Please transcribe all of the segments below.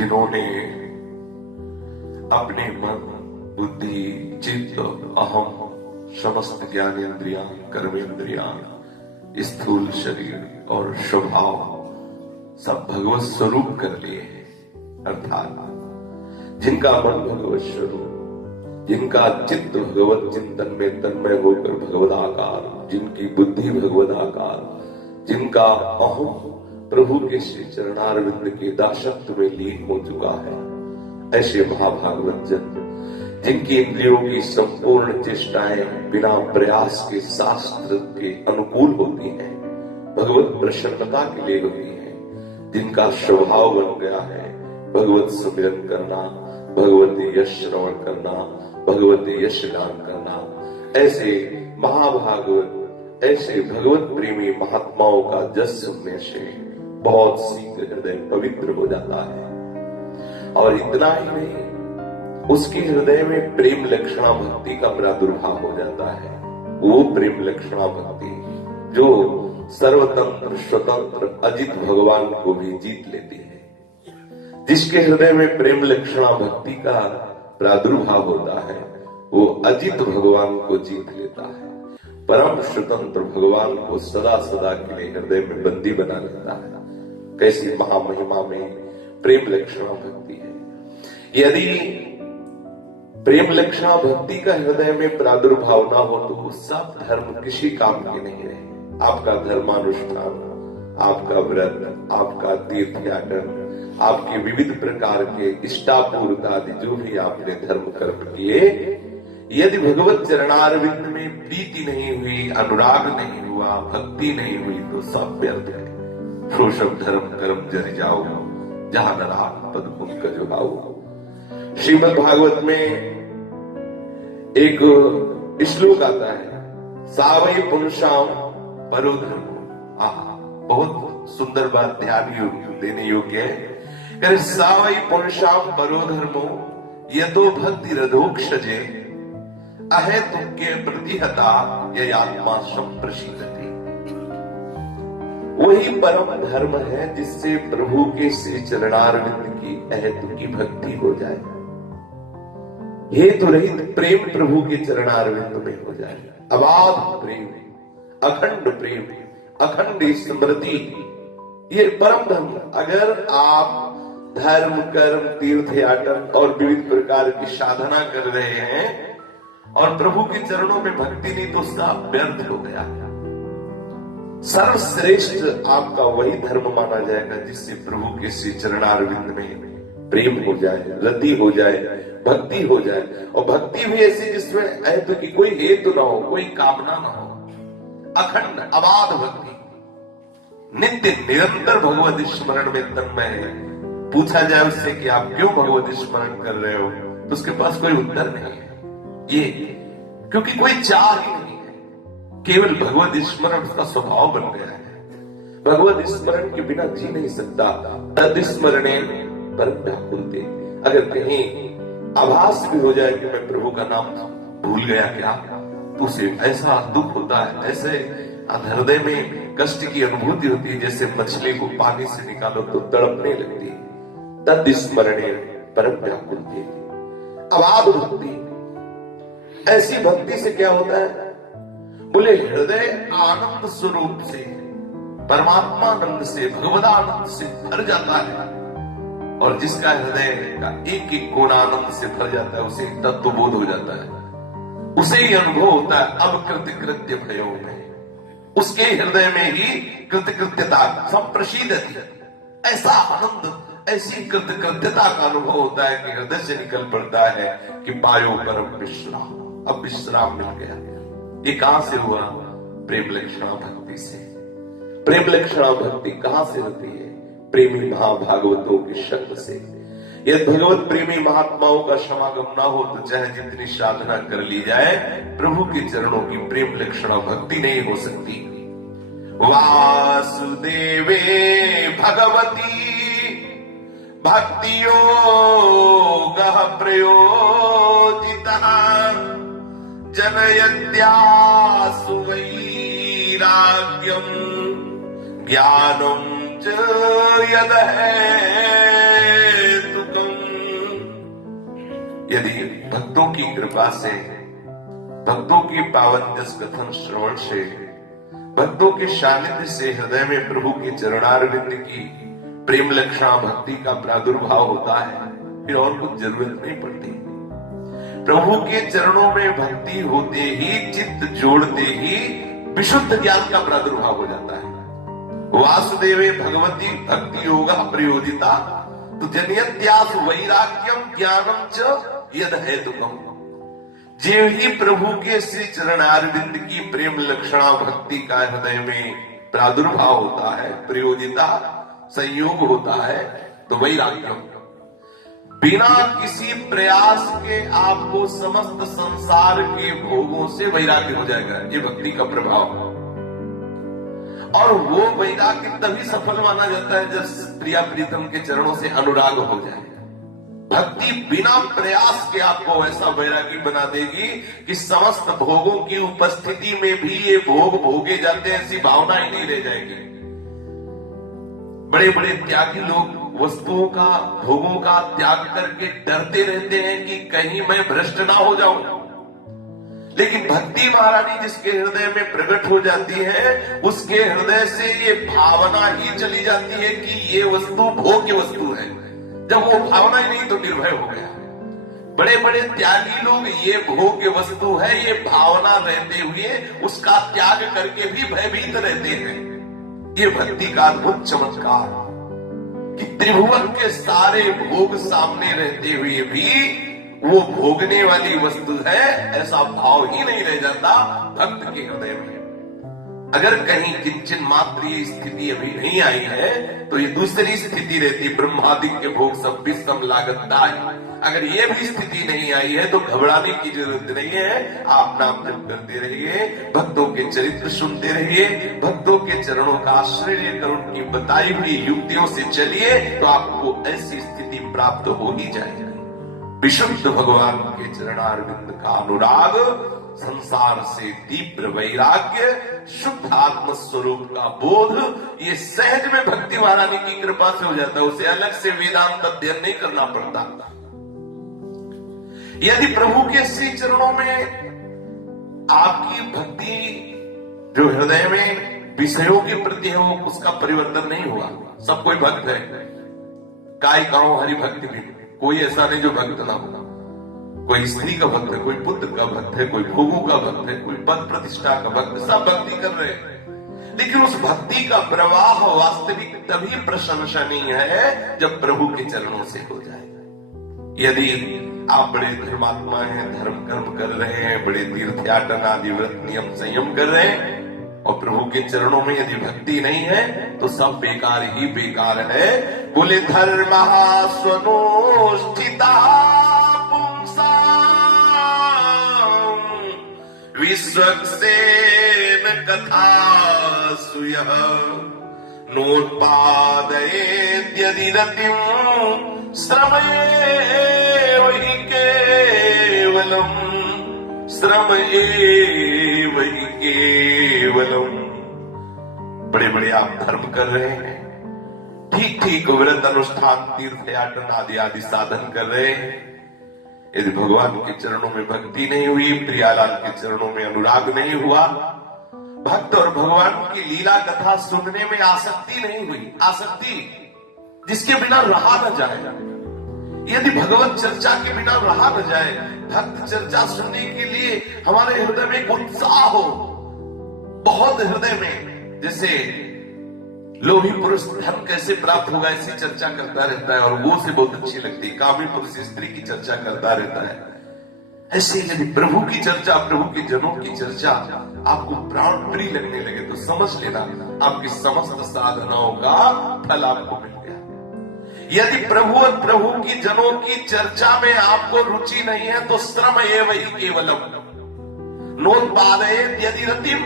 जिन्होंने अपने मन, बुद्धि, चित्त, अहम, समस्त ज्ञानेन्द्रियां, कर्मेंद्रियां, स्थूल शरीर और स्वभाव सब भगवत स्वरूप कर लिए हैं। अर्थात जिनका मन भगवत स्वरूप, जिनका चित्त भगवत चिंतन में तन्मय होकर भगवदाकार, जिनकी बुद्धि भगवदाकार, जिनका अहम प्रभु के श्री चरणारविंद के दासत्व में लीन हो चुका है, ऐसे महाभागवत जन जिनकी इंद्रियों की संपूर्ण चेष्टाएं बिना प्रयास के शास्त्र के अनुकूल होती हैं, भगवत प्रसन्नता के लिए होती हैं, जिनका स्वभाव बन गया है भगवत सुमिरन करना, भगवत यश श्रवण करना, भगवत यश गान करना, ऐसे महाभागवत, ऐसे भगवत प्रेमी महात्माओं का जस सुनने से बहुत शीघ्र हृदय पवित्र हो जाता है। और इतना ही नहीं, उसके हृदय में प्रेम लक्षणा भक्ति का प्रादुर्भाव हो जाता है। वो प्रेम लक्षणा भक्ति जो सर्वतंत्र स्वतंत्र अजित भगवान को भी जीत लेती है। जिसके हृदय में प्रेम लक्षणा भक्ति का प्रादुर्भाव होता है, वो अजित भगवान को जीत लेता है, परम स्वतंत्र भगवान को सदा सदा के लिए हृदय में बंदी बना लेता है। कैसी महामहिमा में प्रेम लक्षणा भक्ति है। यदि प्रेम लक्षणा भक्ति का हृदय में प्रादुर्भाव ना हो तो सब धर्म किसी काम के नहीं रहे। आपका धर्मानुष्ठान, आपका व्रत, आपका तीर्थ याटन, आपके विविध प्रकार के इष्टापूर्त आदि जो भी आपने धर्म कर्म किए, यदि भगवत चरणारविंद में प्रीति नहीं हुई, अनुराग नहीं हुआ, भक्ति नहीं हुई तो सब व्यर्थ है। सो सब धर्म कर्म जरि जाओ, जहां नराग पद पुण्य जो आओ। श्रीमद् भागवत में एक श्लोक आता है, सावई पुंसाम परो धर्मो। बहुत सुंदर बात, ध्यान देने योग्य है। सावई पुंसाम परो धर्मो यतो भक्ति रधोक्षजे अहेतुक के प्रतिहता ये आत्मा संप्रशीलति। वही परम धर्म है जिससे प्रभु के श्री चरणारविंद की अहेतु की भक्ति हो जाए, हेतु रहित प्रेम प्रभु के चरणारविंद में हो जाए। अबाध प्रेम, अखंड प्रेम, अखंड स्मृति, ये परम धर्म। अगर आप धर्म कर्म तीर्थ याटन और विविध प्रकार की साधना कर रहे हैं और प्रभु के चरणों में भक्ति नहीं, तो उसका व्यर्थ हो गया। सर्वश्रेष्ठ आपका वही धर्म माना जाएगा जिससे प्रभु के श्री चरणारविंद में प्रेम हो जाए, रति हो जाए, भक्ति हो जाए। और भक्ति भी ऐसी जिसमें हेतु की कोई हेतु ना हो, कोई कामना ना हो, अखंड अबाध भक्ति, नित्य निरंतर भगवत स्मरण में तन्मय है। पूछा जाए उससे कि आप क्यों भगवत स्मरण कर रहे हो, तो उसके पास कोई उत्तर नहीं है। ये क्योंकि कोई चाह ही नहीं है, केवल भगवत स्मरण उसका स्वभाव बन गया है। भगवत स्मरण के बिना जी नहीं सकता। तद स्मरणे परम व्याकुलते। अगर कहीं आभास भी हो जाए कि मैं प्रभु का नाम भूल गया क्या, तो उसे ऐसा दुख होता है, ऐसे हृदय में कष्ट की अनुभूति होती है, जैसे मछली को पानी से निकालो तो तड़पने लगती है। तद स्मरणे परम व्याकुलते। अबाध भक्ति, ऐसी भक्ति से क्या होता है, बोले हृदय आनंद स्वरूप से, परमात्मानंद से, भगवदानंद से भर जाता है। और जिसका हृदय का एक एक कोण आनंद से भर जाता है, उसे तत्वबोध हो जाता है, उसे ही अनुभव होता है अब कृत्य भयो में। उसके हृदय में ही कृत्यता संप्रशीलति, ऐसा आनंद, ऐसी कृत्यता का अनुभव होता है कि हृदय से निकल पड़ता है कि पायो परम विश्राम, अब विश्राम मिल गया। ये कहां से हुआ? प्रेम लक्षणा भक्ति से। प्रेम लक्षणा भक्ति कहां से होती है? प्रेमी महाभागवतों के संग से। यदि भगवत प्रेमी महात्माओं का समागम ना हो तो चाहे जितनी साधना कर ली जाए, प्रभु के चरणों की प्रेम लक्षणा भक्ति नहीं हो सकती। वासुदेवे भगवती भक्ति योगः प्रयोजितः जनयत्यासु वैराग्यम् ज्ञानम् च यदहेतु यदि भक्तों की कृपा से, भक्तों की पावन जस कथन श्रवण से, भक्तों के सानिध्य से हृदय में प्रभु के चरणारविंद की प्रेम लक्षणा भक्ति का प्रादुर्भाव होता है, फिर और कुछ जरूरत नहीं पड़ती। प्रभु के चरणों में भक्ति होते ही, चित्त जोड़ते ही विशुद्ध ज्ञान का प्रादुर्भाव हो जाता है। वासुदेवे भगवती भक्ति योगा प्रयोजिता तो जनयत्यास वैराग्यम ज्ञानम च यद हेतुकम। जो ही प्रभु के श्री चरणारविंद की प्रेम लक्षणा भक्ति का हृदय में प्रादुर्भाव होता है, प्रयोजिता संयोग होता है, तो वैराग्यम, बिना किसी प्रयास के आपको समस्त संसार के भोगों से वैराग्य हो जाएगा। ये भक्ति का प्रभाव। और वो वैराग्य तभी सफल माना जाता है जब प्रिया प्रीतम के चरणों से अनुराग हो जाए। भक्ति बिना प्रयास के आपको ऐसा वैरागी बना देगी कि समस्त भोगों की उपस्थिति में भी ये भोग भोगे जाते हैं, ऐसी भावना ही नहीं रह जाएगी। बड़े बड़े त्यागी लोग वस्तुओं का, भोगों का त्याग करके डरते रहते हैं कि कहीं मैं भ्रष्ट ना हो जाऊं। लेकिन भक्ति महारानी जिसके हृदय में प्रकट हो जाती है, उसके हृदय से ये भावना ही चली जाती है कि ये वस्तु भोग की वस्तु है। जब वो भावना ही नहीं तो निर्भय हो गया। बड़े बड़े त्यागी लोग ये भोग की वस्तु है, ये भावना रहते हुए उसका त्याग करके भी भयभीत रहते हैं। ये भक्ति का अद्भुत चमत्कार कि त्रिभुवन के सारे भोग सामने रहते हुए भी वो भोगने वाली वस्तु है, ऐसा भाव ही नहीं रह जाता भक्त के हृदय में। अगर कहीं किंचन मात्र ये स्थिति अभी नहीं आई है तो ये दूसरी स्थिति रहती, ब्रह्मादिक के भोग सब भी सम लागता है। अगर ये भी स्थिति नहीं आई है तो घबराने की जरूरत नहीं है। आप नाम जप करते रहिए, भक्तों के चरित्र सुनते रहिए, भक्तों के चरणों का आश्रय लेकर उनकी बताई हुई युक्तियों से चलिए तो आपको ऐसी स्थिति प्राप्त हो ही जाएगी। विशुद्ध भगवान के चरणारविंद का अनुराग, संसार से तीव्र वैराग्य, शुद्ध आत्म स्वरूप का बोध, ये सहज में भक्ति महारानी की कृपा से हो जाता है। उसे अलग से वेदांत अध्ययन नहीं करना पड़ता। यदि प्रभु के श्री चरणों में आपकी भक्ति जो हृदय में विषयों के प्रति है, उसका परिवर्तन नहीं हुआ। सब कोई भक्त है, काय कहो हरि भक्ति भी, कोई ऐसा नहीं जो भक्त ना हो। कोई स्त्री का भक्त है, कोई पुत्र का भक्त है, कोई भोगों का भक्त है, कोई पद प्रतिष्ठा का भक्त, सब भक्ति कर रहे हैं। लेकिन उस भक्ति का प्रवाह वास्तविक तभी प्रशंसनीय है जब प्रभु के चरणों से हो जाए। यदि आप बड़े धर्मात्मा हैं, धर्म कर्म कर रहे हैं, बड़े तीर्थयाटन आदि व्रत नियम संयम कर रहे हैं, और प्रभु के चरणों में यदि भक्ति नहीं है तो सब बेकार ही बेकार है। बोले धर्म स्वनुष्ठिता विश्वक्सेन कथा सुयः नोत्पादयेद्यदि रतिं श्रमयेव हि केवलम्, श्रमयेव हि केवलम्। बड़े बड़े आप धर्म कर रहे हैं, ठीक ठीक व्रत अनुष्ठान तीर्थयाटन आदि आदि साधन कर रहे हैं, यदि भगवान के चरणों में भक्ति नहीं हुई, प्रियालाल के चरणों में अनुराग नहीं हुआ, भक्त और भगवान की लीला कथा सुनने में आसक्ति नहीं हुई, आसक्ति जिसके बिना रहा न जाए, यदि भगवत चर्चा के बिना रहा न जाए, भक्त चर्चा सुनने के लिए हमारे हृदय में एक उत्साह हो, बहुत हृदय में, जैसे लोभी पुरुष धन कैसे प्राप्त होगा ऐसी चर्चा करता रहता है और वो से बहुत अच्छी लगती है। कामी पुरुष स्त्री की चर्चा करता रहता है। ऐसे यदि प्रभु की चर्चा, प्रभु के जनों की चर्चा आपको प्राण प्रिय लगने लगे तो समझ लेना आपकी समस्त साधनाओं का फल आपको मिल गया। यदि प्रभु और प्रभु की जनों की चर्चा में आपको रुचि नहीं है तो श्रम एव हि केवलम, नोत्पादयेत् यदि रतिम,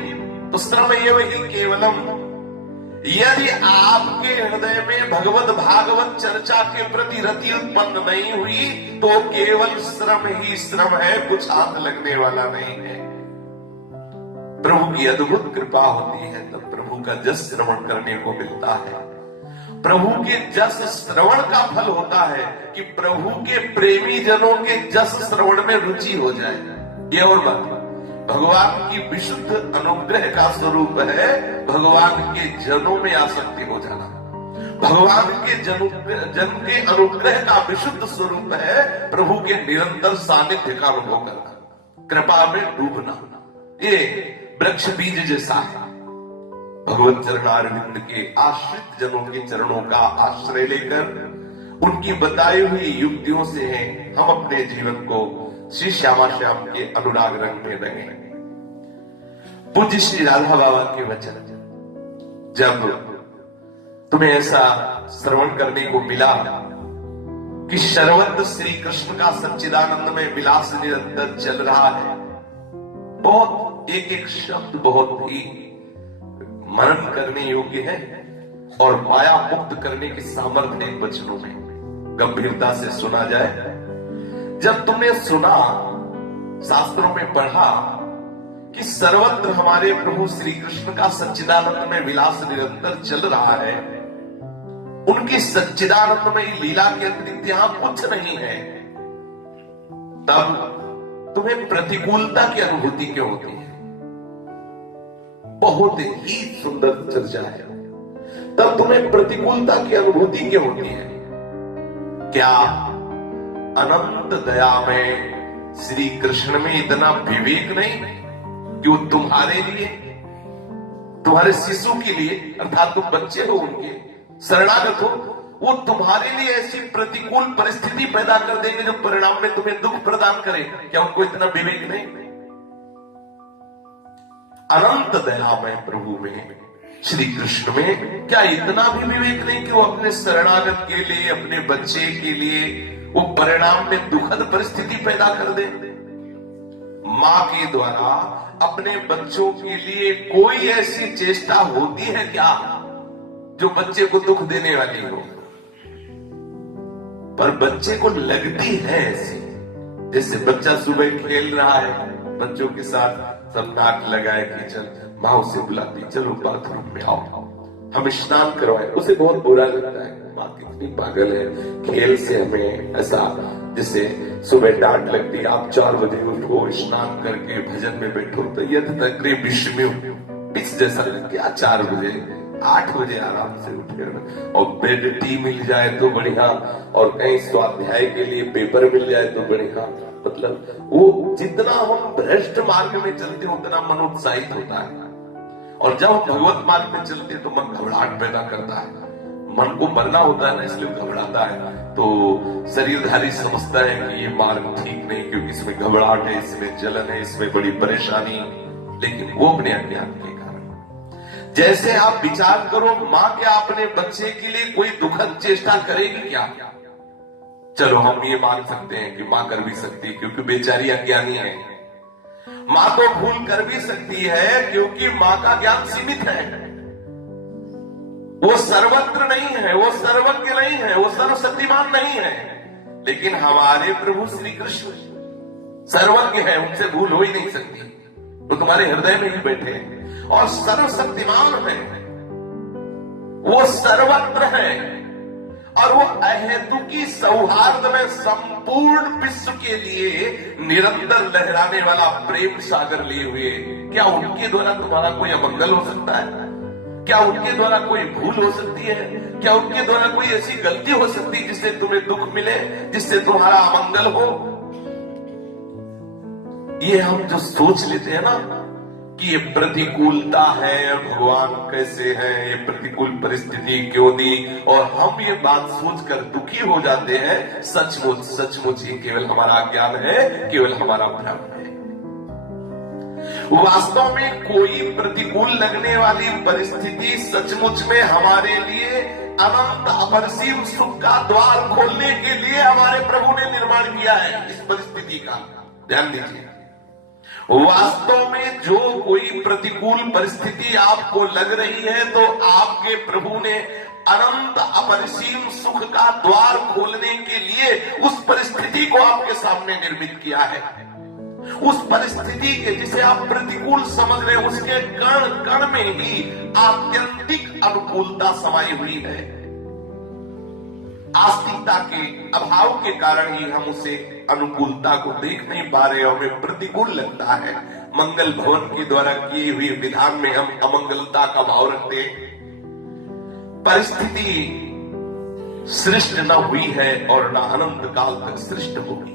तो श्रम एव हि केवलम। यदि आपके हृदय में भगवत भागवत चर्चा के प्रति रति उत्पन्न नहीं हुई तो केवल श्रम ही श्रम है, कुछ हाथ लगने वाला नहीं है। प्रभु की अद्भुत कृपा होती है तब प्रभु का जस श्रवण करने को मिलता है। प्रभु के जस श्रवण का फल होता है कि प्रभु के प्रेमी जनों के जस श्रवण में रुचि हो जाए। ये और बात भगवान की विशुद्ध अनुग्रह का स्वरूप है, भगवान के जनों में आसक्ति हो जाना। भगवान के जन के अनुग्रह का विशुद्ध स्वरूप है प्रभु के निरंतर सानिध्य का अनुभव करना, कृपा में डूबना। ये वृक्ष बीज जैसा है। भगवत चरणारविंद के आश्रित जनों के चरणों का आश्रय लेकर उनकी बताई हुई युक्तियों से हम अपने जीवन को श्री श्यामा श्याम के अनुराग रंग में रंगे। पूज्य श्री राधा बाबा के वचन, जब तुम्हें ऐसा श्रवण करने को मिला कि सर्वत्र श्री कृष्ण का सच्चिदानंद में विलास निरंतर चल रहा है, बहुत एक एक शब्द बहुत ही मनन करने योग्य है और माया मुक्त करने की सामर्थ्य इन वचनों में गंभीरता से सुना जाए। जब तुमने सुना, शास्त्रों में पढ़ा कि सर्वत्र हमारे प्रभु श्री कृष्ण का सच्चिदानंद में विलास निरंतर चल रहा है, उनकी सच्चिदानंदमयी लीला के अतिरिक्त यहां कुछ नहीं है, तब तुम्हें प्रतिकूलता की अनुभूति क्यों होती है? बहुत ही सुंदर चर्चा है। तब तुम्हें प्रतिकूलता की अनुभूति क्यों होती है? क्या अनंत दया में श्री कृष्ण में इतना विवेक नहीं कि वो तुम्हारे लिए, तुम्हारे शिशु के लिए, अर्थात तुम बच्चे हो, उनके शरणागत हो, वो तुम्हारे लिए ऐसी प्रतिकूल परिस्थिति पैदा कर देंगे जो परिणाम में तुम्हें दुख प्रदान करे? क्या उनको इतना विवेक नहीं? अनंत दया में प्रभु में, श्री कृष्ण में क्या इतना भी विवेक नहीं कि वो अपने शरणागत के लिए, अपने बच्चे के लिए वो परिणाम में दुखद परिस्थिति पैदा कर दे? मां के द्वारा अपने बच्चों के लिए कोई ऐसी चेष्टा होती है क्या जो बच्चे को दुख देने वाली हो? पर बच्चे को लगती है ऐसी, जैसे बच्चा सुबह खेल रहा है बच्चों के साथ, सब नाक लगाए कि चल, माँ उसे बुलाती, चलो बाथरूम में आओ, हम स्नान करवाए। उसे बहुत बुरा लगता है, माँ कितनी पागल है, खेल से हमें ऐसा, जैसे सुबह डांट लगती है, आप 4 बजे उठो, स्नान करके भजन में बैठो, तो यद तक विश्व में पिच जैसा लग गया। 4 बजे 8 बजे आराम से उठे और ब्रेड टी मिल जाए तो बढ़िया, और कहीं स्वाध्याय के लिए पेपर मिल जाए तो बढ़िया। मतलब वो जितना हम भ्रष्ट मार्ग में चलते उतना मन उत्साहित होता है, और जब हम भगवत मार्ग में चलते तो मन घबराहट पैदा करता है। मन को मरना होता है ना, इसलिए घबराता है। तो शरीरधारी समझता है कि ये मार्ग ठीक नहीं, क्योंकि इसमें घबराहट है, इसमें जलन है, इसमें बड़ी परेशानी, लेकिन वो अपने अज्ञान के कारण। जैसे आप विचार करो, माँ क्या अपने बच्चे के लिए कोई दुखद चेष्टा करेगी क्या? चलो हम ये मान सकते हैं कि मां कर भी सकती है क्योंकि बेचारी अज्ञानी है। मां तो भूल कर भी सकती है क्योंकि मां का ज्ञान सीमित है, वो सर्वत्र नहीं है, वो सर्वज्ञ नहीं है, वो सर्वशक्तिमान नहीं है। लेकिन हमारे प्रभु श्री कृष्ण सर्वज्ञ है, उनसे भूल हो ही नहीं सकती, वो तुम्हारे हृदय में ही बैठे हैं और सर्वशक्तिमान है, वो सर्वत्र है, और वो अहेतुकी सौहार्द में संपूर्ण विश्व के लिए निरंतर लहराने वाला प्रेम सागर लिए हुए। क्या उनके द्वारा तुम्हारा कोई अमंगल हो सकता है? क्या उनके द्वारा कोई भूल हो सकती है? क्या उनके द्वारा कोई ऐसी गलती हो सकती है जिससे तुम्हें दुख मिले, जिससे तुम्हारा अमंगल हो? ये हम जो सोच लेते हैं ना कि ये प्रतिकूलता है, भगवान कैसे है, ये प्रतिकूल परिस्थिति क्यों दी, और हम ये बात सोचकर दुखी हो जाते हैं, सचमुच सचमुच ये केवल हमारा अज्ञान है, केवल हमारा भ्रम है। वास्तव में कोई प्रतिकूल लगने वाली परिस्थिति सचमुच में हमारे लिए अनंत अपरिसीम सुख का द्वार खोलने के लिए हमारे प्रभु ने निर्माण किया है। इस परिस्थिति का ध्यान दीजिए। वास्तव में जो कोई प्रतिकूल परिस्थिति आपको लग रही है तो आपके प्रभु ने अनंत अपरिसीम सुख का द्वार खोलने के लिए उस परिस्थिति को आपके सामने निर्मित किया है। उस परिस्थिति के जिसे आप प्रतिकूल समझ रहे हैं उसके कण कण में ही आत्यंतिक अनुकूलता समाई हुई है। आस्तिकता के अभाव के कारण ही हम उसे अनुकूलता को देख नहीं पा रहे, हमें प्रतिकूल लगता है। मंगल भवन के द्वारा किए हुए विधान में हम अमंगलता का भाव रखते हैं। परिस्थिति सृष्ट न हुई है और न अनंत काल तक सृष्ट होगी।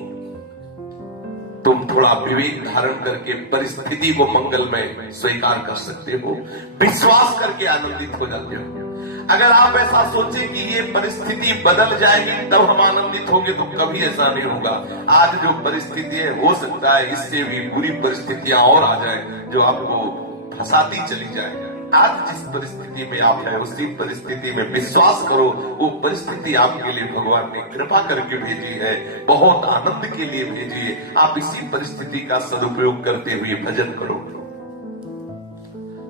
तुम थोड़ा विवेक धारण करके परिस्थिति को मंगलमय स्वीकार कर सकते हो, विश्वास करके आनंदित हो जाते हो। अगर आप ऐसा सोचें कि ये परिस्थिति बदल जाएगी तब हम आनंदित होंगे, तो कभी ऐसा नहीं होगा। आज जो परिस्थिति है, हो सकता है इससे भी बुरी परिस्थितियां और आ जाए जो आपको फंसाती चली जाए। आज जिस परिस्थिति में आप हैं उसी परिस्थिति में विश्वास करो, वो परिस्थिति आपके लिए भगवान ने कृपा करके भेजी है, बहुत आनंद के लिए भेजी है। आप इसी परिस्थिति का सदुपयोग करते हुए भजन करो।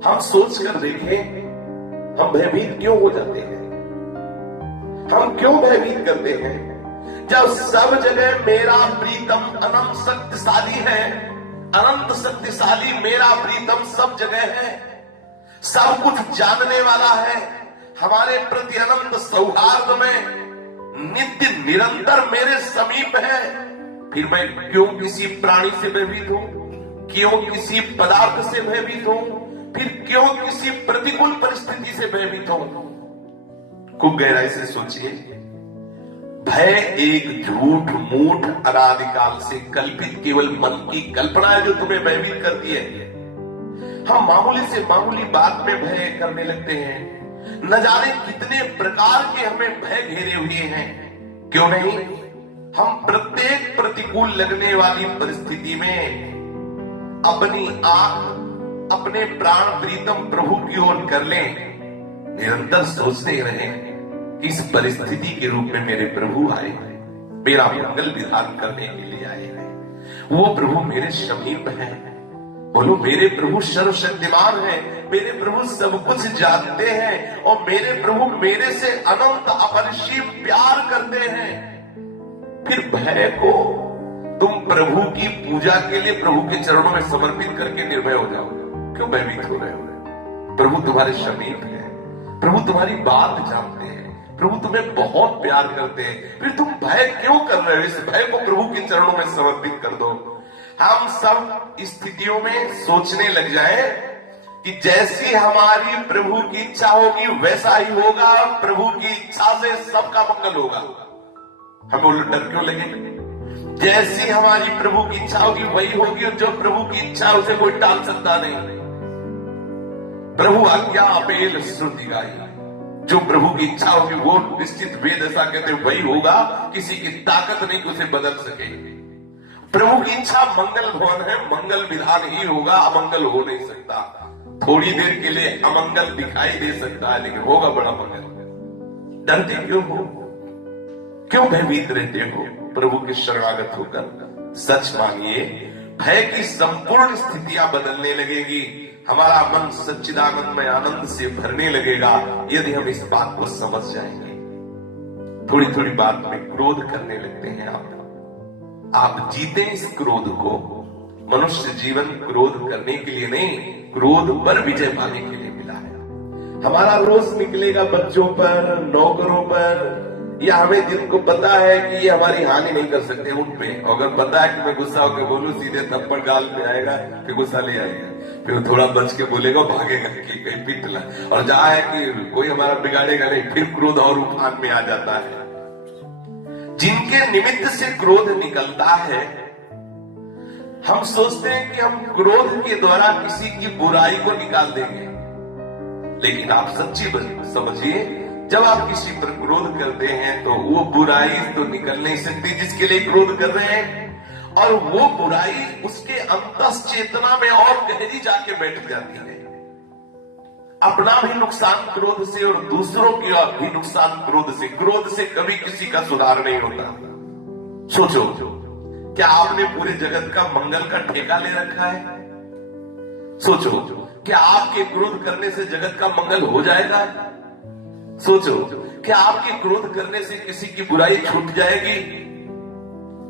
हम सोच कर देखें, हम भयभीत क्यों हो जाते हैं? हम क्यों भयभीत करते हैं? जब सब जगह मेरा प्रीतम अनंत शक्तिशाली है, अनंत शक्तिशाली मेरा प्रीतम सब जगह है, सब कुछ जानने वाला है, हमारे प्रति अनंत सौहार्द में नित्य निरंतर मेरे समीप है, फिर मैं क्यों किसी प्राणी से भयभीत हूं? क्यों किसी पदार्थ से भयभीत हूं? फिर क्यों किसी प्रतिकूल परिस्थिति से भयभीत हूं? खूब गहराई से सोचिए। भय एक झूठ मूठ अनादिकाल से कल्पित केवल मन की कल्पना है जो तुम्हें भयभीत करती है। हम मामूली से मामूली बात में भय करने लगते हैं। न जाने कितने प्रकार के हमें भय घेरे हुए हैं। क्यों नहीं हम प्रत्येक प्रतिकूल लगने वाली परिस्थिति में अपनी आंख अपने प्राण प्रीतम प्रभु की ओर कर लें, निरंतर सोचते रहें इस परिस्थिति के रूप में मेरे प्रभु आए हैं, मेरा मंगल विधान करने के लिए आए हैं। वो प्रभु मेरे समीप है। बोलो, मेरे प्रभु सर्वशक्तिमान है, मेरे प्रभु सब कुछ जानते हैं और मेरे प्रभु मेरे से अनंत अपरिसीम प्यार करते हैं। फिर भय को तुम प्रभु की पूजा के लिए प्रभु के चरणों में समर्पित करके निर्भय हो जाओ। क्यों भयभीत हो रहे हो? प्रभु तुम्हारे समीप है, प्रभु तुम्हारी बात जानते हैं, प्रभु तुम्हें बहुत प्यार करते हैं, फिर तुम भय क्यों कर रहे हो? इस भय को प्रभु के चरणों में समर्पित कर दो। हम सब स्थितियों में सोचने लग जाए कि जैसी हमारी प्रभु की इच्छा होगी वैसा ही होगा, प्रभु की इच्छा से सबका मंगल होगा। हमें उल्टा डर क्यों लगे? जैसी हमारी प्रभु की इच्छा होगी वही होगी, और जो प्रभु की इच्छा उसे कोई टाल सकता नहीं। प्रभु आज्ञा अपेल श्रुति गाई, जो प्रभु की इच्छा होगी वो निश्चित वेद ऐसा कहते वही होगा, किसी की ताकत नहीं कि उसे बदल सके। प्रभु की इच्छा मंगल भवन है, मंगल विधान ही होगा, अमंगल हो नहीं सकता। थोड़ी देर के लिए अमंगल दिखाई दे सकता है लेकिन होगा बड़ा मंगल। डरते क्यों हो? क्यों भयभीत रहते हो? प्रभु के शरणागत होकर सच मानिए, भय की संपूर्ण स्थितियां बदलने लगेगी। हमारा मन सच्चिदानंद में आनंद से भरने लगेगा यदि हम इस बात को समझ जाएंगे। थोड़ी थोड़ी बात में क्रोध करने लगते हैं आप जीते इस क्रोध को। मनुष्य जीवन क्रोध करने के लिए नहीं, क्रोध पर विजय पाने के लिए मिला है। हमारा रोष निकलेगा बच्चों पर, नौकरों पर, या हमें जिनको पता है कि ये हमारी हानि नहीं कर सकते उन पे। अगर पता है कि मैं गुस्सा होकर बोलूं सीधे थप्पड़ गाल में आएगा, फिर गुस्सा ले आएगा, फिर थोड़ा बच के बोलेगा, भागेगा कि कहीं पीट ला। और जहां है कि कोई हमारा बिगाड़ेगा नहीं, फिर क्रोध और उफान में आ जाता है। जिनके निमित्त से क्रोध निकलता है, हम सोचते हैं कि हम क्रोध के द्वारा किसी की बुराई को निकाल देंगे, लेकिन आप सच्ची समझिए, जब आप किसी पर क्रोध करते हैं तो वो बुराई तो निकल नहीं सकती जिसके लिए क्रोध कर रहे हैं, और वो बुराई उसके अंतस चेतना में और गहरी जाके बैठ जाती है। अपना भी नुकसान क्रोध से और दूसरों का भी नुकसान क्रोध से। क्रोध से कभी किसी का सुधार नहीं होता। सोचो, क्या आपने पूरे जगत का मंगल का ठेका ले रखा है? सोचो, क्या आपके क्रोध करने से जगत का मंगल हो जाएगा? सोचो, क्या आपके क्रोध करने से किसी की बुराई छूट जाएगी?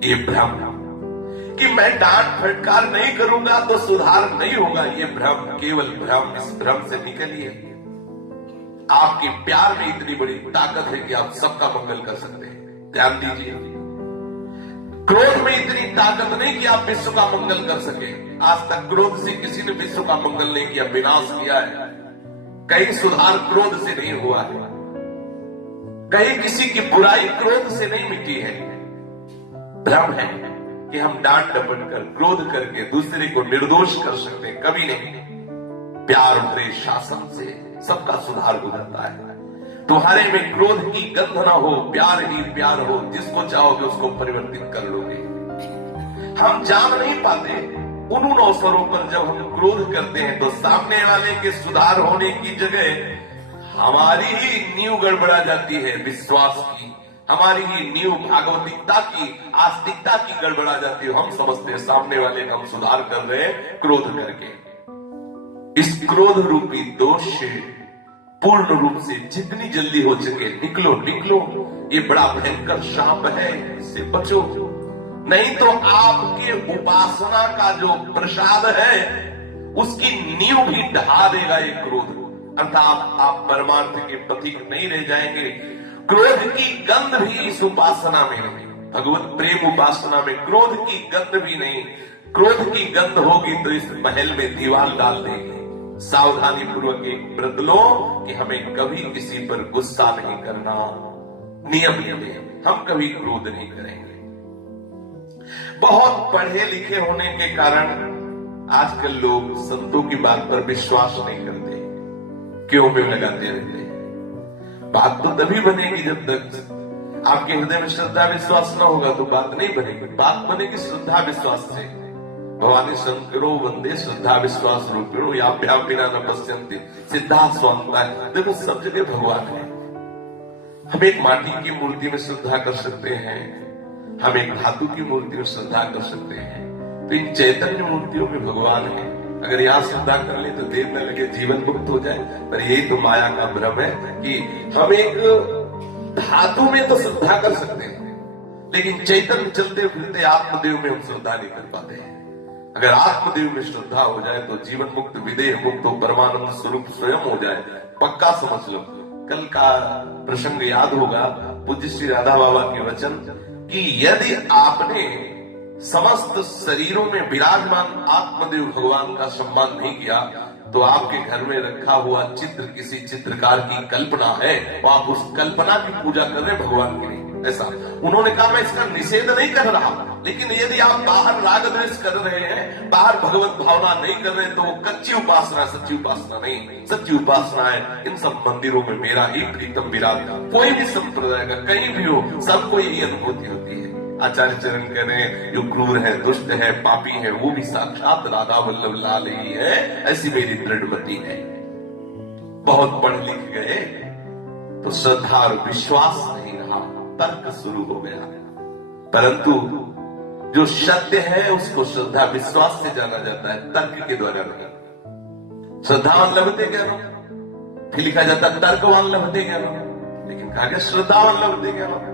ये भ्रम कि मैं डांट फटकार नहीं करूंगा तो सुधार नहीं होगा, ये भ्रम, केवल भ्रम। इस भ्रम से निकलिए। आपके प्यार में इतनी बड़ी ताकत है कि आप सबका मंगल कर सकते हैं। ध्यान दीजिए, क्रोध में इतनी ताकत नहीं कि आप विश्व का मंगल कर सके। आज तक क्रोध से किसी ने विश्व का मंगल नहीं किया, विनाश किया है। कहीं सुधार क्रोध से नहीं हुआ है, कहीं किसी की बुराई क्रोध से नहीं मिटी है। भ्रम है कि हम डांट डपट कर, क्रोध करके दूसरे को निर्दोष कर सकते हैं, कभी नहीं। प्यार भरे शासन से सबका सुधार गुजरता है। तुम्हारे में क्रोध की गंध ना हो, प्यार ही प्यार हो, जिसको चाहोगे उसको परिवर्तित कर लोगे। हम जान नहीं पाते उन अवसरों पर जब हम क्रोध करते हैं तो सामने वाले के सुधार होने की जगह हमारी ही नींव गड़बड़ा जाती है, विश्वास की, हमारी ही नींव भागवतिकता की, आस्तिकता की गड़बड़ा जाती है। हम समझते हैं सामने वाले का हम सुधार कर रहे हैं क्रोध करके। इस क्रोध रूपी दोष से पूर्ण रूप से जितनी जल्दी हो सके निकलो निकलो। ये बड़ा भयंकर शाप है, इससे बचो, नहीं तो आपके उपासना का जो प्रसाद है उसकी नींव भी ढहा देगा ये क्रोध। अर्थात आप परमार्थ के पथिक नहीं रह जाएंगे। क्रोध की गंध भी इस उपासना में नहीं, भगवत प्रेम उपासना में क्रोध की गंध भी नहीं। क्रोध की गंध होगी तो इस महल में दीवार डाल देगी। सावधानी पूर्वक एक व्रत लो कि हमें कभी किसी पर गुस्सा नहीं करना, नियम ये हम कभी क्रोध नहीं करेंगे। बहुत पढ़े लिखे होने के कारण आजकल लोग संतों की बात पर विश्वास नहीं करते, क्यों में लगाते रहते। बात तो तभी बनेगी जब तक आपके हृदय में श्रद्धा विश्वास न होगा तो बात नहीं बनेगी। बात बनेगी श्रद्धा विश्वास से। भवानी शंकरो वंदे श्रद्धा विश्वास रूपिणो याभ्याम बिना न पश्यन्ति सिद्धा स्वांता। देखो सब जगह भगवान है। हम एक माटी की मूर्ति में श्रद्धा कर सकते हैं, हम एक धातु की मूर्ति में श्रद्धा कर सकते हैं, तो इन चैतन्य मूर्तियों में भगवान है। अगर यहाँ श्रद्धा कर ले तो देर न लगे, जीवन मुक्त हो जाए। पर यही तो माया का भ्रम है कि हम एक धातु में तो श्रद्धा कर सकते हैं, लेकिन चैतन्य चलते फिरते आत्मदेव में हम श्रद्धा नहीं कर पाते हैं। अगर आत्मदेव में श्रद्धा हो जाए तो जीवन मुक्त, विदेह मुक्त हो, परमानंद स्वरूप स्वयं हो जाए, पक्का समझ लो। कल का प्रसंग याद होगा, पूज्य श्री राधा बाबा के वचन कि यदि आपने समस्त शरीरों में विराजमान आत्मदेव भगवान का सम्मान नहीं किया तो आपके घर में रखा हुआ चित्र किसी चित्रकार की कल्पना है, और आप उस कल्पना की पूजा कर रहे हैं भगवान की नहीं। ऐसा उन्होंने कहा, मैं इसका निषेध नहीं कर रहा, लेकिन यदि आप बाहर राग द्वेष कर रहे हैं, बाहर भगवत भावना नहीं कर रहे हैं, तो वो कच्ची उपासना, सच्ची उपासना नहीं। सच्ची उपासना है इन सब मंदिरों में मेरा ही प्रीतम विराज। कोई भी संप्रदाय का कहीं भी हो, सबको यही अनुभूति होती है। आचार्य चरण कह रहे हैं, जो क्रूर है, दुष्ट है, पापी है, वो भी साक्षात राधा वल्लभ लाल ही है, ऐसी मेरी दृढ़मति है। बहुत पढ़ लिख गए तो श्रद्धा और विश्वास नहीं रहा, तर्क शुरू हो गया। परंतु जो सत्य है उसको श्रद्धा विश्वास से जाना जाता है, तर्क के द्वारा नहीं। श्रद्धावान लभते ज्ञानम, फिर लिखा जाता है तर्कवान लभते ज्ञानम, लेकिन कहा गया श्रद्धावान लभते ज्ञानम।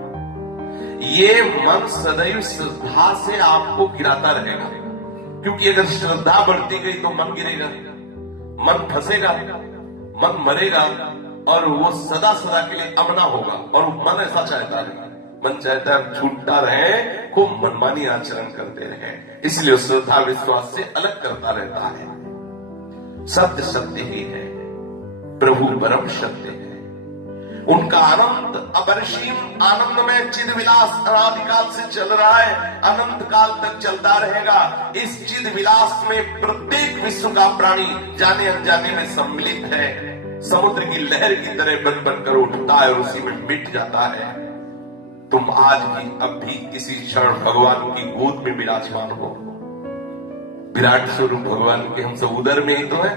ये मन सदैव श्रद्धा से आपको गिराता रहेगा, क्योंकि अगर श्रद्धा बढ़ती गई तो मन गिरेगा, मन फंसेगा, मन मरेगा, और वो सदा सदा के लिए अपना होगा। और मन ऐसा चाहता है, मन चाहता है छूटता रहे, खूब मनमानी आचरण करते रहे, इसलिए श्रद्धा विश्वास से अलग करता रहता है। सत्य सत्य ही है, प्रभु परम सत्य है। उनका अनंत अपरिसीम आनंद में चिद विलास अनादिकाल से चल रहा है, अनंत काल तक चलता रहेगा। इस चिद विलास में प्रत्येक विश्व का प्राणी जाने अनजाने में सम्मिलित है, समुद्र की लहर की तरह बन बनकर उठता है और उसी में मिट जाता है। तुम आज भी अब भी किसी क्षण भगवान की गोद में विराजमान हो। विराट स्वरूप भगवान के हम सब उदर में ही तो है,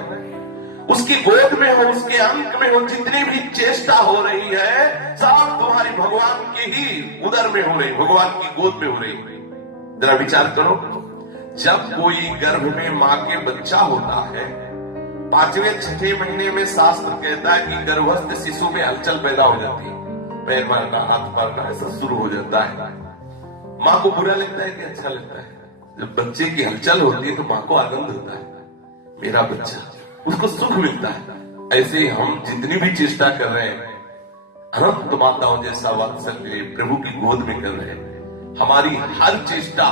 उसकी गोद में हो, उसके अंक में हो। जितनी भी चेष्टा हो रही है सब तुम्हारी भगवान के ही उदर में हो रही, भगवान की गोद में हो रही। जरा विचार करो, जब कोई गर्भ में मां के बच्चा होता है, 5वें 6ठे महीने में शास्त्र कहता है कि गर्भस्थ शिशु में हलचल पैदा हो जाती है, पैर मारना, हाथ मारना, ऐसा शुरू हो जाता है। मां को बुरा लगता है कि अच्छा लगता है? जब बच्चे की हलचल होती है तो मां को आनंद होता है, मेरा बच्चा, उसको सुख मिलता है। ऐसे हम जितनी भी चेष्टा कर रहे हैं, अनंत माताओं जैसा वात्सल्य प्रभु की गोद में कर रहे हैं। हमारी हर चेष्टा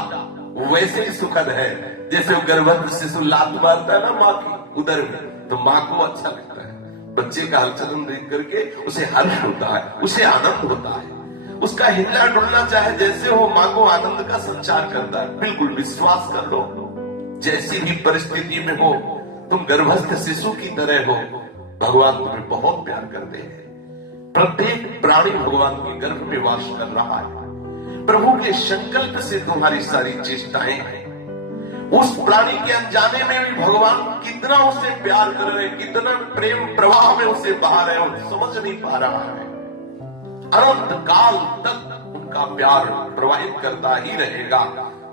वैसे ही सुखद है जैसे वो गर्भस्थ शिशु लात मारता है ना माँ की उदर में, तो माँ को अच्छा लगता है। बच्चे का हलचलन देख करके उसे हर्ष होता है, उसे आनंद होता है, उसका हिलना डुलना चाहे जैसे हो, माँ को आनंद का संचार करता है। बिल्कुल विश्वास कर लो, जैसी भी परिस्थिति में हो तुम गर्भस्थ शिशु की तरह हो, भगवान तुम्हें बहुत प्यार करते हैं। प्रत्येक प्राणी भगवान के गर्भ में वास कर रहा है। प्रभु के संकल्प से तुम्हारी सारी चेष्टाएं हैं। उस प्राणी के अनजाने में भी भगवान कितना उसे प्यार कर रहे, कितना प्रेम प्रवाह में उसे बहा रहे हो, समझ नहीं पा रहा है। अनंत काल तक उनका प्यार प्रवाहित करता ही रहेगा।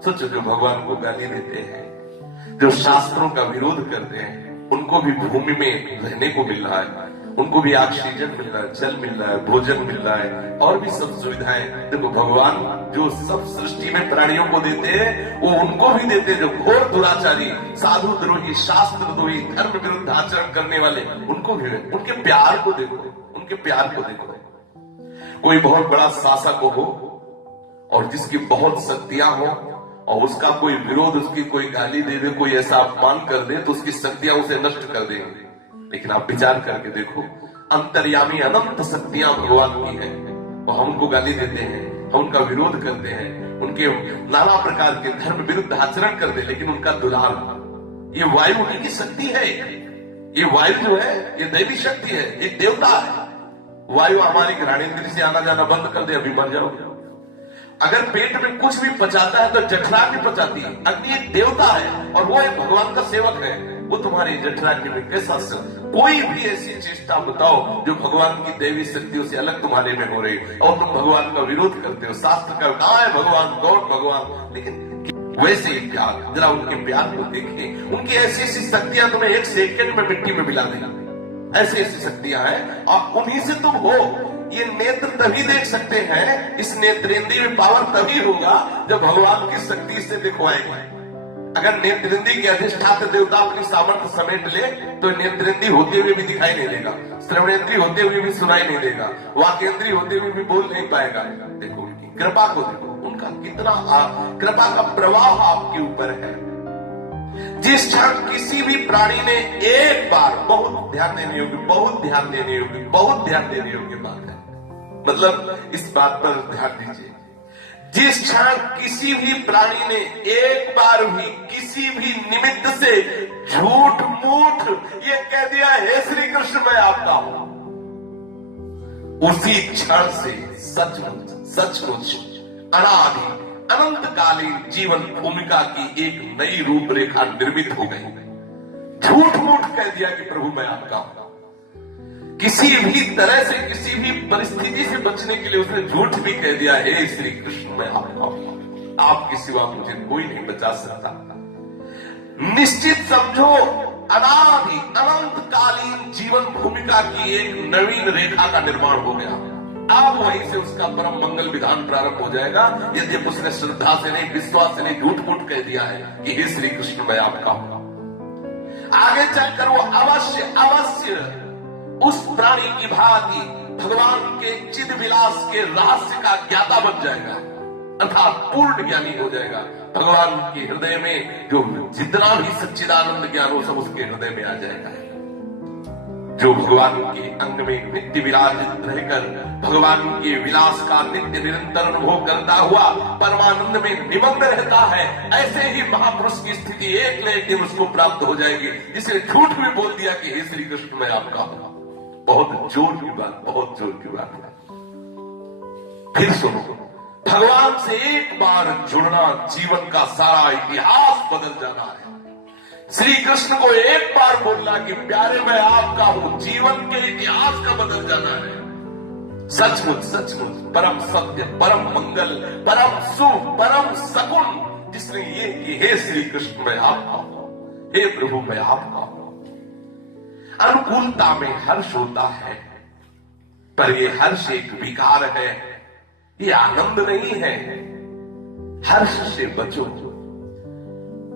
सोचो, जो भगवान को गाली देते हैं, जो शास्त्रों का विरोध करते हैं, उनको भी भूमि में रहने को मिल रहा है, उनको भी ऑक्सीजन मिल रहा है, जल मिल रहा है, भोजन मिल रहा है और भी सब सुविधाएं। देखो, भगवान जो सब सृष्टि में प्राणियों को देते हैं वो उनको भी देते हैं, जो घोर दुराचारी, साधु द्रोही, शास्त्र द्रोही, धर्म विरुद्ध आचरण करने वाले, उनको भी। उनके प्यार को देखो, उनके प्यार को देखो। कोई बहुत बड़ा शासक हो और जिसकी बहुत शक्तियां हो और उसका कोई विरोध, उसकी कोई गाली दे दे, कोई ऐसा अपमान कर दे तो उसकी शक्तियां उसे नष्ट कर देंगे। लेकिन आप विचार करके देखो, अंतर्यामी अनंत शक्तियां भगवान की हैं, वो हमको गाली देते हैं, हम उनका विरोध करते हैं, उनके नाना प्रकार के धर्म विरुद्ध आचरण करते, लेकिन उनका दुलार, ये वायु उन्हीं की शक्ति है। ये वायु जो है ये दैवी शक्ति है, एक देवता है। वायु हमारी घ्राणेंद्रिय से आना जाना बंद कर दे, अभी मर जाओगे। अगर पेट में कुछ भी पचाता है तो जठराग्नि पचाती है। अग्नि एक देवता है और वो एक भगवान का सेवक है, वो तुम्हारी जठराग्नि में कैसा कोई भी ऐसी चेष्टा बताओ जो भगवान की दैवी शक्तियों से अलग तुम्हारे में हो रही और तुम भगवान का विरोध करते हो। शास्त्र का कहाँ है भगवान, कौन भगवान? लेकिन वैसे ही प्यार, जरा उनके प्यार को देखिए। उनकी ऐसी ऐसी शक्तियां तुम्हें एक सेकंड में मिट्टी में मिला देंगी, ऐसी ऐसी शक्तियां हैं और उन्हीं से तुम हो। ये नेत्र तभी देख सकते हैं, इस नेत्रेंद्रिय में पावर तभी होगा जब भगवान की शक्ति से दिखवाएंगे। अगर नेत्रेंद्रिय के अधिष्ठात्र देवता अपनी सामर्थ्य समेट ले तो नेत्रेंद्रिय होते हुए भी दिखाई नहीं देगा, श्रवणेंद्रिय होते हुए भी सुनाई नहीं देगा, वाकेंद्रिय होते हुए भी बोल नहीं पाएगा। देखो उनकी कृपा को देखो, उनका कितना कृपा का प्रवाह आपके ऊपर है। जिस क्षण किसी भी प्राणी ने एक बार, बहुत ध्यान देने योग्य, बहुत ध्यान देने योग्य, बहुत ध्यान देने योग्य बात है, मतलब इस बात पर ध्यान दीजिए। जिस क्षण किसी भी प्राणी ने एक बार भी किसी भी निमित्त से झूठ मूठ ये कह दिया, हे श्री कृष्ण मैं आपका हूं, उसी क्षण से सचमुच सचमुच अनादि अनंतकालीन जीवन भूमिका की एक नई रूपरेखा निर्मित हो गई। झूठ मूठ कह दिया कि प्रभु मैं आपका हूं। किसी भी तरह से, किसी भी परिस्थिति से बचने के लिए उसने झूठ भी कह दिया, हे श्री कृष्ण मैं आपका हूं, आपके सिवा मुझे कोई नहीं बचा सकता। निश्चित समझो, अनादि अनंतकालीन जीवन भूमिका की एक नवीन रेखा का निर्माण हो गया। अब वहीं से उसका परम मंगल विधान प्रारंभ हो जाएगा, यदि उसने श्रद्धा से नहीं, विश्वास से नहीं, झूठ मूठ कह दिया है कि हे श्री कृष्ण मैं आपका हूं। आगे चलकर वो अवश्य अवश्य उस प्राणी की भांति भगवान के चिद विलास के रहस्य का ज्ञाता बन जाएगा, अर्थात पूर्ण ज्ञानी हो जाएगा। भगवान के हृदय में जो जितना भी सच्चिदानंद ज्ञान हो सब उसके हृदय में आ जाएगा। जो भगवान के अंग में नित्य विराजित रहकर भगवान के विलास का नित्य निरंतर अनुभव करता हुआ परमानंद में निमग्न रहता है, ऐसे ही महापुरुष की स्थिति एक न एक दिन उसको प्राप्त हो जाएगी, जिसने झूठ भी बोल दिया कि हे श्री कृष्ण मैं आपका हूं। बहुत जोर की बात, बहुत जोर की बात है। फिर सुनो, भगवान से एक बार जुड़ना जीवन का सारा इतिहास बदल जाना है। श्री कृष्ण को एक बार बोलना कि प्यारे मैं आपका हूं, जीवन के इतिहास का बदल जाना है। सचमुच सचमुच परम सत्य, परम मंगल, परम शुभ, परम सगुण जिसने ये कि हे श्री कृष्ण मैं आपका हूं, हे प्रभु मैं आपका हूं। अनुकूलता में हर्ष होता है, पर ये हर्ष एक विकार है, ये आनंद नहीं है। हर्ष से बचो,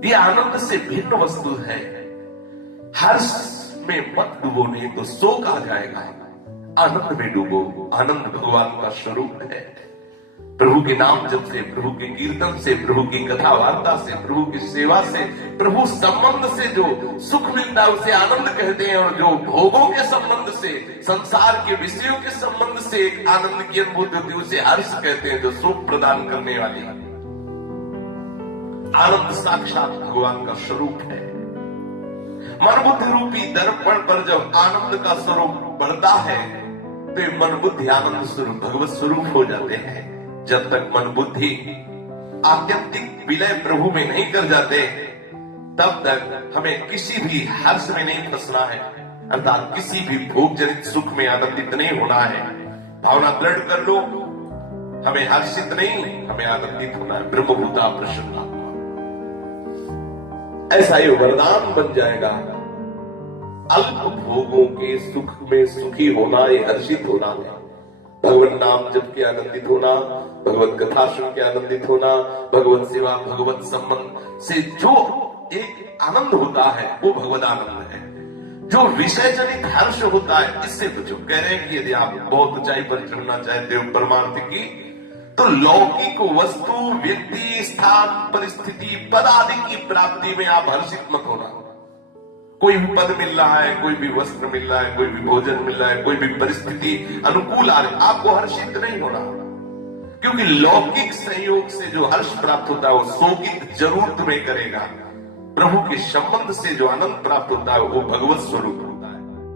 ये आनंद से भिन्न वस्तु है। हर्ष में मत डूबो, नहीं तो शोक आ जाएगा। आनंद में डूबो। आनंद भगवान का स्वरूप है। प्रभु के नाम जप से, प्रभु के कीर्तन से, प्रभु की कथा वार्ता से, प्रभु की सेवा से, प्रभु संबंध से जो सुख मिलता है उसे आनंद कहते हैं। और जो भोगों के संबंध से, संसार के विषयों के संबंध से एक आनंद की अनुभूति होती है उसे हर्ष कहते हैं, जो सुख प्रदान करने वाली है। आनंद साक्षात भगवान का स्वरूप है। मन बुद्धि रूपी दर्पण पर जब आनंद का स्वरूप बढ़ता है तो मन बुद्धि आनंद स्वरूप भगवत स्वरूप हो जाते हैं। जब तक मन बुद्धि आत्यंतिक विलय प्रभु में नहीं कर जाते तब तक हमें किसी भी हर्ष में नहीं फंसना है, अर्थात किसी भी भोग जनित सुख में आनंदित नहीं होना है। भावना दृढ़ कर लो, हमें हर्षित नहीं, हमें आनंदित होना है। ब्रह्मभूता प्रसन्ना, ऐसा ये वरदान बन जाएगा। अल्प भोगों के सुख में सुखी होना, ये हर्षित होना है। भगवत नाम जप के आनंदित होना, भगवत कथा सुन के आनंदित होना, भगवत सेवा, भगवत संबंध से जो एक आनंद होता है वो भगवत आनंद है। जो विषय जनित हर्ष होता है, इससे तो जो कह रहे हैं कि यदि आप बहुत ऊंचाई पर चढ़ना चाहते हो परमार्थ की, तो लौकिक वस्तु, व्यक्ति, स्थान, परिस्थिति, पद आदि की प्राप्ति में आप हर्षित मत होना। कोई भी पद मिल रहा है, कोई भी वस्त्र मिल रहा है, कोई भी भोजन मिल रहा है, कोई भी परिस्थिति अनुकूल आ रही, आपको हर्षित नहीं होना। क्योंकि लौकिक संयोग से जो हर्ष प्राप्त होता है वो शोकित जरूर तुम्हें करेगा। प्रभु के संबंध से जो आनंद प्राप्त होता है वो भगवत स्वरूप